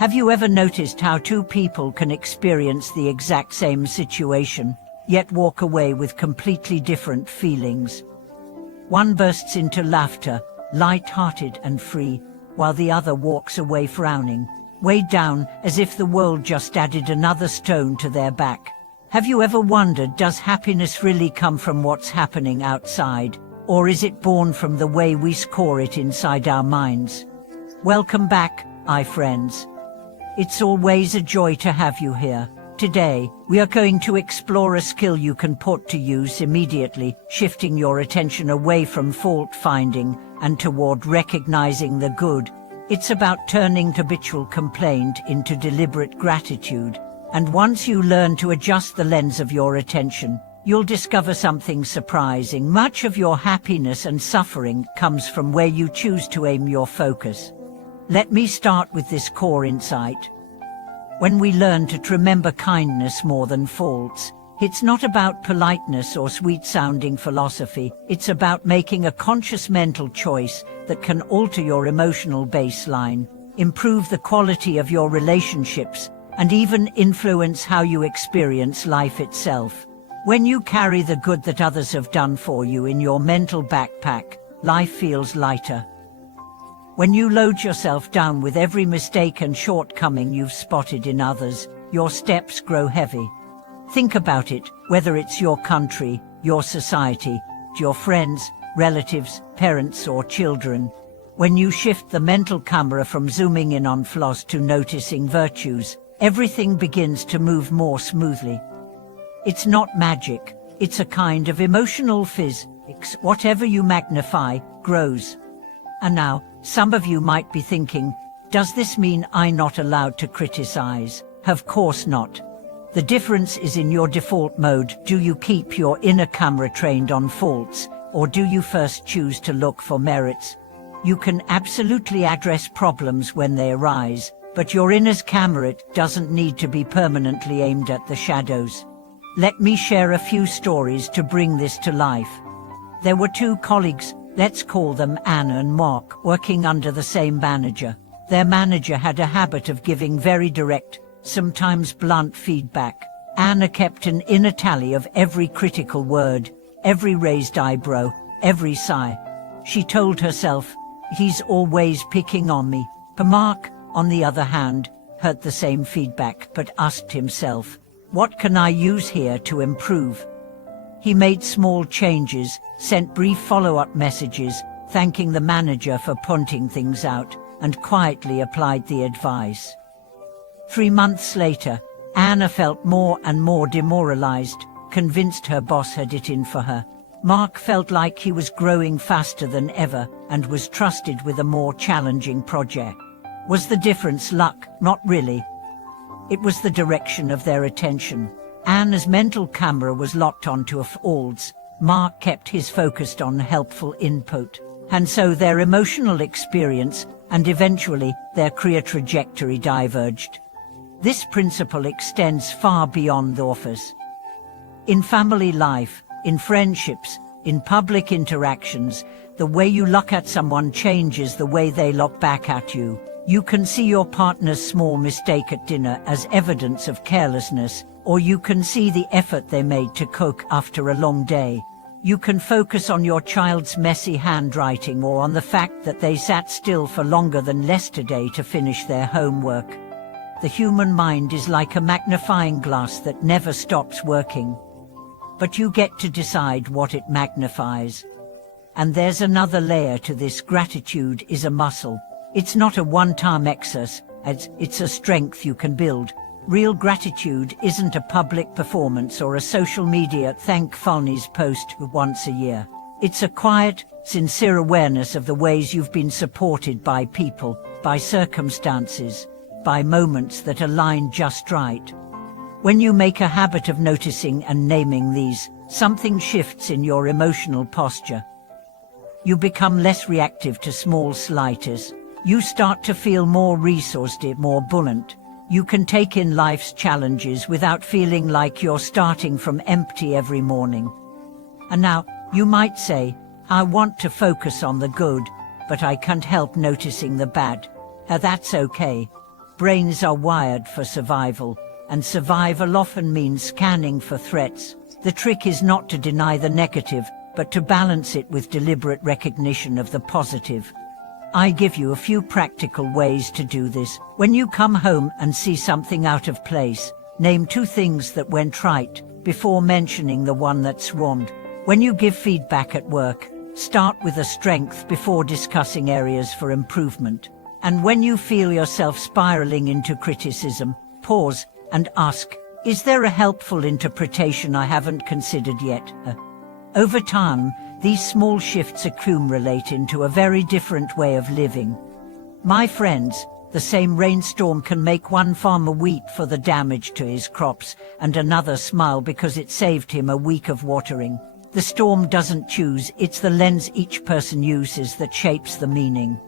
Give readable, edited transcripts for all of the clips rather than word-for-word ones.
Have you ever noticed how two people can experience the exact same situation, yet walk away with completely different feelings? One bursts into laughter, light-hearted and free, while the other walks away frowning, weighed down as if the world just added another stone to their back. Have you ever wondered, does happiness really come from what's happening outside, or is it born from the way we score it inside our minds? Welcome back, my friends. It's always a joy to have you here. Today, we are going to explore a skill you can put to use immediately, shifting your attention away from fault-finding and toward recognizing the good. It's about turning habitual complaint into deliberate gratitude. And once you learn to adjust the lens of your attention, you'll discover something surprising. Much of your happiness and suffering comes from where you choose to aim your focus. Let me start with this core insight. When we learn to remember kindness more than faults, it's not about politeness or sweet-sounding philosophy, it's about making a conscious mental choice that can alter your emotional baseline, improve the quality of your relationships, and even influence how you experience life itself. When you carry the good that others have done for you in your mental backpack, life feels lighter. When you load yourself down with every mistake and shortcoming you've spotted in others, your steps grow heavy. Think about it, whether it's your country, your society, your friends, relatives, parents or children. When you shift the mental camera from zooming in on flaws to noticing virtues, everything begins to move more smoothly. It's not magic, it's a kind of emotional physics. Whatever you magnify, grows. And now, some of you might be thinking, does this mean I'm not allowed to criticize? Of course not. The difference is in your default mode. Do you keep your inner camera trained on faults, or do you first choose to look for merits? You can absolutely address problems when they arise, but your inner camera doesn't need to be permanently aimed at the shadows. Let me share a few stories to bring this to life. There were two colleagues, let's call them Anna and Mark, working under the same manager. Their manager had a habit of giving very direct, sometimes blunt feedback. Anna kept an inner tally of every critical word, every raised eyebrow, every sigh. She told herself, he's always picking on me. Mark, on the other hand, heard the same feedback but asked himself, what can I use here to improve? He made small changes, sent brief follow-up messages, thanking the manager for pointing things out, and quietly applied the advice. 3 months later, Anna felt more and more demoralized, convinced her boss had it in for her. Mark felt like he was growing faster than ever and was trusted with a more challenging project. Was the difference luck? Not really. It was the direction of their attention. Anna's mental camera was locked onto faults. Mark kept his focused on helpful input. And so their emotional experience and eventually their career trajectory diverged. This principle extends far beyond the office. In family life, in friendships, in public interactions, the way you look at someone changes the way they look back at you. You can see your partner's small mistake at dinner as evidence of carelessness, or you can see the effort they made to cook after a long day. You can focus on your child's messy handwriting or on the fact that they sat still for longer than yesterday to finish their homework. The human mind is like a magnifying glass that never stops working. But you get to decide what it magnifies. And there's another layer to this. Gratitude is a muscle. It's not a one-time exercise, it's a strength you can build. Real gratitude isn't a public performance or a social media thankfulness post once a year. It's a quiet, sincere awareness of the ways you've been supported by people, by circumstances, by moments that align just right. When you make a habit of noticing and naming these, something shifts in your emotional posture. You become less reactive to small slights. You start to feel more resourced, more buoyant. You can take in life's challenges without feeling like you're starting from empty every morning. And now, you might say, I want to focus on the good, but I can't help noticing the bad. That's okay. brains are wired for survival, and survival often means scanning for threats. The trick is not to deny the negative, but to balance it with deliberate recognition of the positive. I give you a few practical ways to do this. When you come home and see something out of place, name 2 things that went right before mentioning the one that swarmed. When you give feedback at work, start with a strength before discussing areas for improvement. And when you feel yourself spiraling into criticism, pause and ask, is there a helpful interpretation I haven't considered yet? Over time, these small shifts accumulate into a very different way of living. My friends, the same rainstorm can make one farmer weep for the damage to his crops and another smile because it saved him a week of watering. The storm doesn't choose, it's the lens each person uses that shapes the meaning.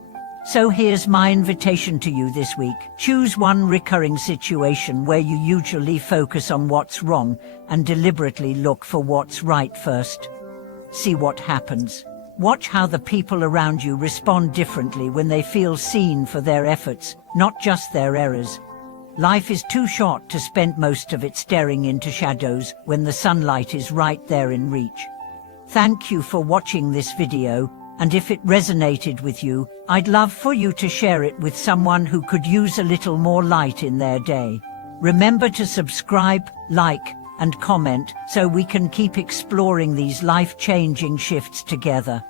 So here's my invitation to you this week. Choose one recurring situation where you usually focus on what's wrong and deliberately look for what's right first. See what happens. Watch how the people around you respond differently when they feel seen for their efforts, not just their errors. Life is too short to spend most of it staring into shadows when the sunlight is right there in reach. Thank you for watching this video, and if it resonated with you, I'd love for you to share it with someone who could use a little more light in their day. Remember to subscribe, like, and comment so we can keep exploring these life-changing shifts together.